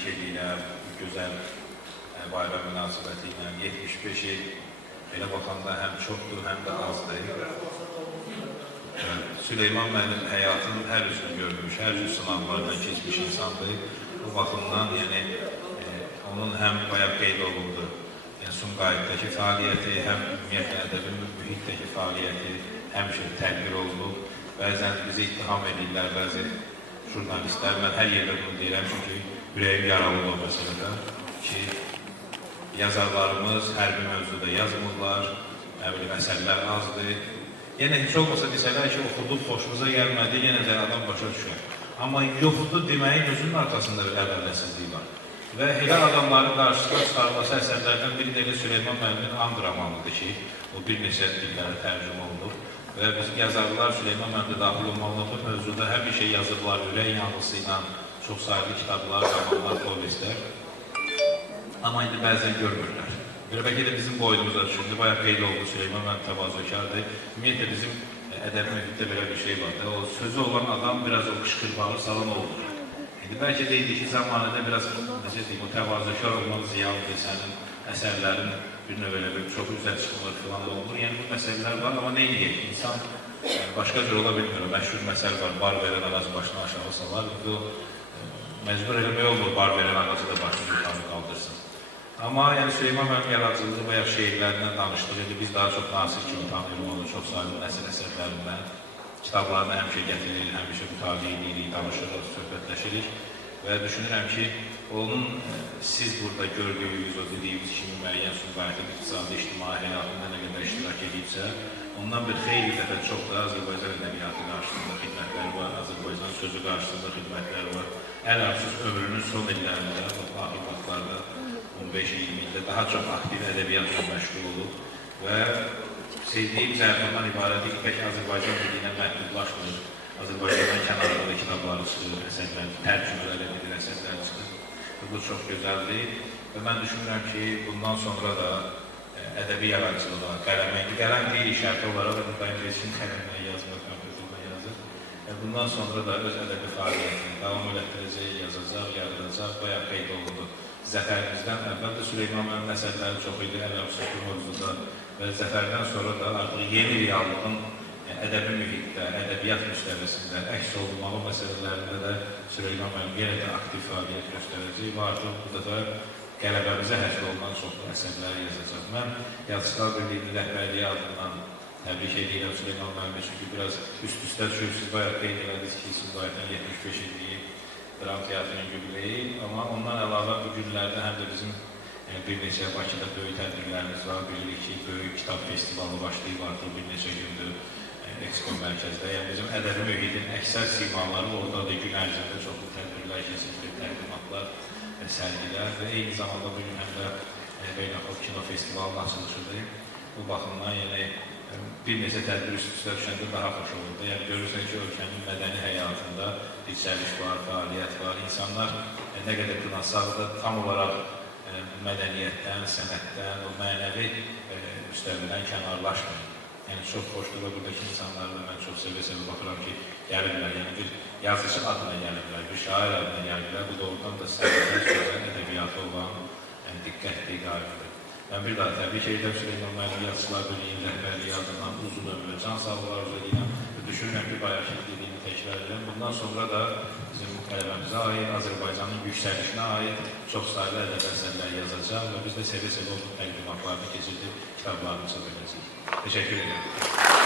təbrik edirəm, gözəl bayram münasibəti ilə 75 il belə baxanda həm çoxdur, həm də azdır. Süleyman mənim həyatının hər üzünü görmüş, hər cür sınavlardan keçmiş insandır. Bu baxımdan, yəni, onun həm bayaq qeyd olundu, Sumqayıtdakı fəaliyyəti, həm ümumiyyətlə ədəbi mühitdəki fəaliyyəti həmişə təqdir olunub. Bəzən bizi ittiham edirlər, bəzi jurnalistlər, mən hər yerdə bunu deyirəm, çünki ürəyim yaralı o məsələdə ki, yazarlarımız hər bir mövzuda yazmırlar, əsərlər azdır. Yəni, heç olmasa desələr ki, oxuduq, xoşumuza gəlmədi, yenə də adam başa düşər. Amma yoxdur deməyin özünün arxasında bir əvvələsizlik var. Və elə adamların qarşısına çıxarılması əsərlərdən biri də Süleyman müəllimin And romanıdır ki, o bir neçə dillərə tərcümə olunub. Və biz yazarlar Süleyman müəllimdə daxil olmalıdır mövzuda həmişə yazıblar, ürək yanğısı ilə çox sayılı kitablar, romanlar, povestlər. Amma indi bəzən görmürlər. Bəlkə də bizim boynumuza düşündü, bayaq qeyd oldu Süleyman müəllim təvazökardır. Ümumiyyətlə bizim ədəbi mühitdə belə bir şey var. O sözü olan adam biraz o qışqır bağır salan olur. Bəlkə də indiki zamanədə biraz, necə deyim, o təvazökar olmaq ziyandır, sənin əsərlərin bir növ elə bir çox üzər çıxılır filan olur. Yəni bu məsələlər var, amma nə edək? İnsan başqa cür ola bilmir. Məşhur məsəl var, bar verən ağacı başını aşağı salar. Bu məcbur eləmək olmur, bar verən ağacı da başını yuxarı qaldırsın. Amma yəni Süleyman müəllim yaradıcılığı və ya şeirlərindən danışdıq. Biz daha çox Nasir kimi tanıyırıq onu, çox sayılı nəsil əsərlərindən. Kitablarını həmişə gətiririk, həmişə mütaliə edirik, danışırıq, söhbətləşirik. Və düşünürəm ki, onun siz burada gördüyünüz, o dediyimiz kimi müəyyən Sumqayıtın iqtisadi, ictimai həyatında nə qədər iştirak edibsə, ondan bir xeyli dəfə çox da Azərbaycan ədəbiyyatı qarşısında xidmətləri var, Azərbaycan sözü qarşısında xidmətləri var. Əlhəmsiz ömrünün son illərində, axır vaxtlarda 15-20 ildə daha çox aktiv ədəbiyyatla məşğul olub və sevdiyim zərfından ibarət ilk Azərbaycan dilinə məhdudlaşmır. Azərbaycandan kənarda da kitabları çıxır, əsərlər, tərcümələr edilir, əsərlər çıxır. Bu çox gözəldir və mən düşünürəm ki, bundan sonra da ədəbi yaradıcılığa, qələm deyil şərti olaraq buradayım, resim qələmlə yazmır, kompüterlə yazır. Bundan sonra da öz ədəbi fəaliyyətini davam elətdirəcək, yazacaq, yaradacaq, bayaq qeyd olundu. Zəfərimizdən əvvəl də Süleyman müəllimin əsərləri çox idi, əlhəmsiz bu mövzuda və Zəfərdən sonra da artıq yeni reallığın ədəbi mühitdə, ədəbiyyat müstəvisində əks olunmalı məsələlərində də Süleyman müəllim yenə də aktiv fəaliyyət göstərəcək və artıq bu dəfə qələbəmizə həsr olunan çoxlu əsərləri yazacaq. Mən Yazıçılar Birliyinin rəhbərliyi adından təbrik edirəm Süleyman müəllimi, çünki biraz üst-üstə düşüb, siz bayaq qeyd ediniz ki, Sumqayıtın 75 illiyi dram teatrının yubileyi, amma ondan əlavə bu günlərdə həm də bizim bir neçə Bakıda böyük tədbirlərimiz var. Bilirik ki, böyük kitab festivalı başlayıb artıq bir neçə gündür Expo mərkəzdə. Yəni bizim ədəbi mühitin əksər simaları orada da gün ərzində çoxlu tədbirlər keçirilir, təqdimatlar, sərgilər və eyni zamanda bugün həm də Beynəlxalq Kino Festivalının açılışıdır. Bu baxımdan yəni bir neçə tədbir üst-üstə düşəndə daha xoş olurdu. Yəni görürsən ki, ölkənin mədəni həyatında yüksəliş var, fəaliyyət var. İnsanlar nə qədər qınasaq da tam olaraq mədəniyyətdən, sənətdən, o mənəvi üstəvindən kənarlaşmır. Yəni çox xoşdur və buradakı insanlarla mən çox sevə-sevə baxıram ki, gəlirlər. Yəni bir yazıcı adına gəlirlər, bir şair adına gəlirlər. Bu doğrudan da sənətə, sözən, ədəbiyyatı olan diqqətli idarədir. Mən bir daha təbrik edirəm Süleyman müəllim Yazıçılar Birliyinin rəhbərliyi adından uzun ömrə, can sağlıqlar arzu edirəm. Düşünürəm ki, bayaq dediyimi təkrar edirəm. Bundan sonra da bizim qələbəmizə aid, Azərbaycanın yüksəlişinə aid çox sayılı ədəbi əsərlər yazacaq və biz də sevə-sevə onun təqdimatlarını keçirdib kitablarını çəkəcəyik. Təşəkkür edirəm.